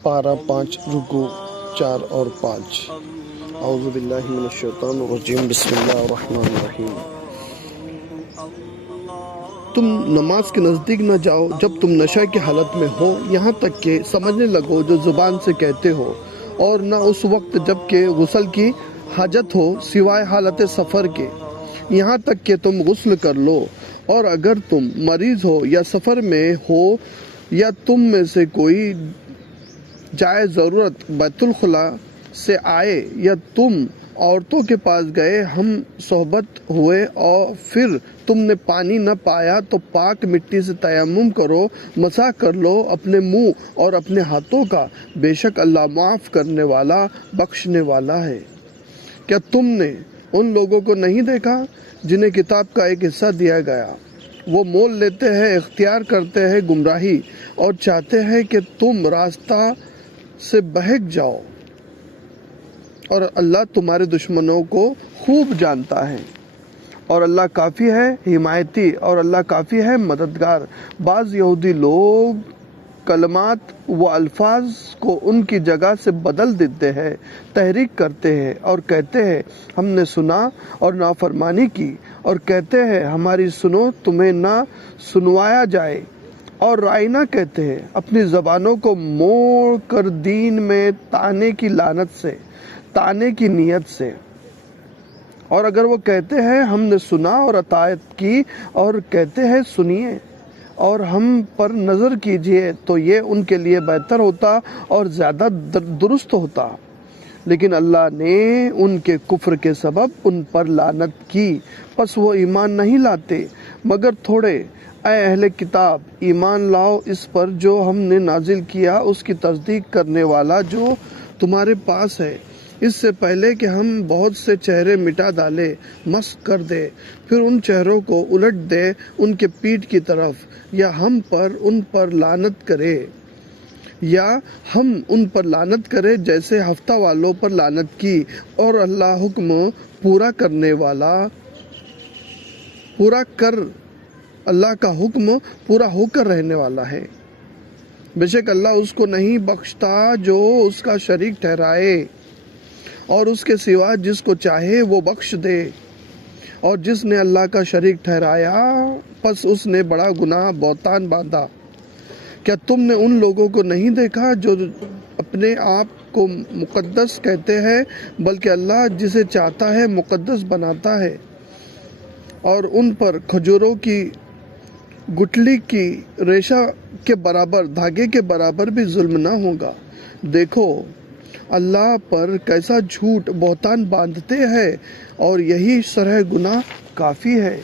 पारा 5 रुकू 4 और 5। औज़ु बिल्लाहि मिनश शैतानिर रजीम बिस्मिल्लाहिर रहमानिर रहीम। तुम नमाज के नज़दीक न जाओ जब तुम नशा की हालत में हो, यहाँ तक कि समझने लगो जो ज़ुबान से कहते हो, और न उस वक्त जब कि गुस्ल की हाजत हो सिवाय हालत सफ़र के, यहाँ तक कि तुम गुस्ल कर लो। और अगर तुम मरीज़ हो या सफ़र में हो या तुम में से कोई जाए ज़रूरत बैतुल खुला से आए या तुम औरतों के पास गए हम सोहबत हुए और फिर तुमने पानी न पाया तो पाक मिट्टी से तयम्मुम करो, मसा कर लो अपने मुंह और अपने हाथों का, बेशक अल्लाह माफ़ करने वाला बख्शने वाला है। क्या तुमने उन लोगों को नहीं देखा जिन्हें किताब का एक हिस्सा दिया गया? वो मोल लेते हैं, इख्तियार करते हैं गुमराही और चाहते हैं कि तुम रास्ता से बहक जाओ, और अल्लाह तुम्हारे दुश्मनों को खूब जानता है, और अल्लाह काफ़ी है हिमायती, और अल्लाह काफ़ी है मददगार। बाज़ यहूदी लोग कलमात व अल्फाज को उनकी जगह से बदल देते हैं, तहरीक करते हैं और कहते हैं हमने सुना और नाफरमानी की, और कहते हैं हमारी सुनो तुम्हें ना सुनवाया जाए, और राइना कहते हैं अपनी ज़बानों को मोड़ कर दीन में ताने की लानत से, ताने की नीयत से। और अगर वो कहते हैं हमने सुना और अतायत की, और कहते हैं सुनिए और हम पर नज़र कीजिए, तो ये उनके लिए बेहतर होता और ज़्यादा दुरुस्त होता। लेकिन अल्लाह ने उनके कुफ्र के सबब उन पर लानत की, बस वो ईमान नहीं लाते मगर थोड़े। ऐ अहले किताब, ईमान लाओ इस पर जो हमने नाजिल किया, उसकी तस्दीक करने वाला जो तुम्हारे पास है, इससे पहले कि हम बहुत से चेहरे मिटा डाले, मस्क कर दे, फिर उन चेहरों को उलट दे उनके पीठ की तरफ, या हम पर उन पर लानत करे, या हम उन पर लानत करे जैसे हफ्ता वालों पर लानत की। और अल्लाह हुक्म पूरा करने वाला, अल्लाह का हुक्म पूरा होकर रहने वाला है। बेशक अल्लाह उसको नहीं बख्शता जो उसका शरीक ठहराए, और उसके सिवा जिसको चाहे वो बख्श दे, और जिसने अल्लाह का शरीक ठहराया बस उसने बड़ा गुनाह बहतान बांधा। क्या तुमने उन लोगों को नहीं देखा जो अपने आप को मुक़द्दस कहते हैं, बल्कि अल्लाह जिसे चाहता है मुक़द्दस बनाता है, और उन पर खजूरों की गुठली की रेशा के बराबर, धागे के बराबर भी जुल्म ना होगा। देखो अल्लाह पर कैसा झूठ बहतान बांधते हैं, और यही सरह गुनाह काफ़ी है।